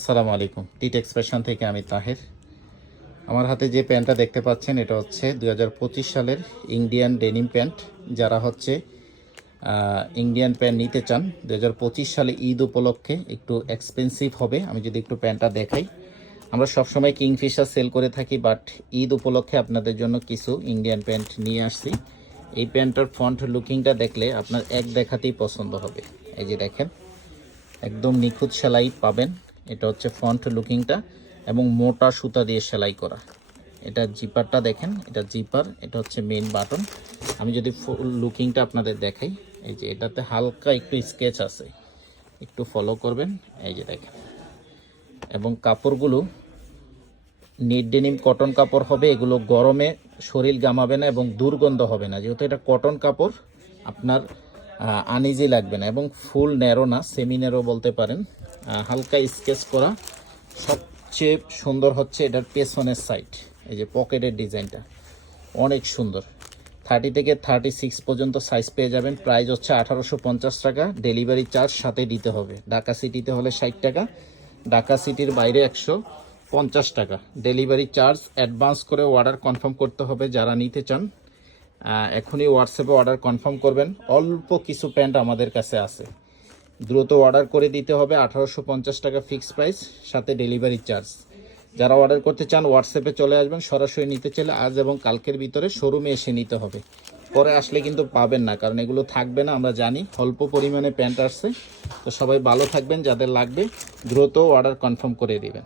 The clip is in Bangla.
আসসালামু আলাইকুম। টিট এক্সপ্রেশন থেকে আমি তাহের। আমার হাতে যে প্যান্টটা দেখতে পাচ্ছেন এটা হচ্ছে 2025 সালের ইন্ডিয়ান ডেনিম প্যান্ট। যারা হচ্ছে ইন্ডিয়ান প্যান্ট নিতে চান 2025 সালে ঈদ উপলক্ষে একটু এক্সপেন্সিভ হবে। আমি যদি একটু প্যান্টটা দেখাই, আমরা সবসময় কিংফিশার সেল করে থাকি, বাট ঈদ উপলক্ষে আপনাদের জন্য কিছু ইন্ডিয়ান প্যান্ট নিয়ে আসছি। এই প্যান্টটার ফ্রন্ট লুকিংটা দেখলে আপনার এক দেখাতেই পছন্দ হবে। এই যে দেখেন, একদম নিখুঁত সেলাই পাবেন। এটা হচ্ছে ফ্রন্ট লুকিংটা এবং মোটা সুতা দিয়ে সেলাই করা। এটা জিপারটা দেখেন, এটা জিপার, এটা হচ্ছে মেইন বাটন। আমি যদি ফুল লুকিংটা আপনাদের দেখাই, এই যে এটাতে হালকা একটু স্কেচ আছে, একটু ফলো করবেন। এই যে দেখেন, এবং কাপড়গুলো নিট ডেনিম কটন কাপড় হবে। এগুলো গরমে শরীর গামাবে না এবং দুর্গন্ধ হবে না, যেহেতু এটা কটন কাপড়। আপনার আনইজি লাগবে না এবং ফুল ন্যারো না, সেমি ন্যারো বলতে পারেন। হালকা স্কেচ করা। সবচেয়ে সুন্দর হচ্ছে এটার পেছনের সাইড, এই যে পকেটের ডিজাইনটা অনেক সুন্দর। 30 থেকে 36 পর্যন্ত সাইজ পেয়ে যাবেন। প্রাইস হচ্ছে 1850 টাকা। ডেলিভারি চার্জ সাথে দিতে হবে। ঢাকা সিটিতে হলে 60 টাকা, ঢাকা সিটির বাইরে 150 টাকা। ডেলিভারি চার্জ অ্যাডভান্স করে অর্ডার কনফার্ম করতে হবে যারা নিতে চান। এখনই হোয়াটসঅ্যাপে অর্ডার কনফার্ম করবেন। অল্প কিছু প্যান্ট আমাদের কাছে আছে, দ্রুত অর্ডার করে দিতে হবে। 1850 টাকা ফিক্সড প্রাইস, সাথে ডেলিভারি চার্জ। যারা অর্ডার করতে চান হোয়াটসঅ্যাপে চলে আসবেন। সরাসরি নিতে চাইলে আজ এবং কালকের ভিতরে শোরুমে এসে নিতে হবে। পরে আসলে কিন্তু পাবেন না, কারণ এগুলো থাকবে না, আমরা জানি। অল্প পরিমাণে প্যান্ট আসছে। তো সবাই ভালো থাকবেন, যাদের লাগবে দ্রুত অর্ডার কনফার্ম করে দিবেন।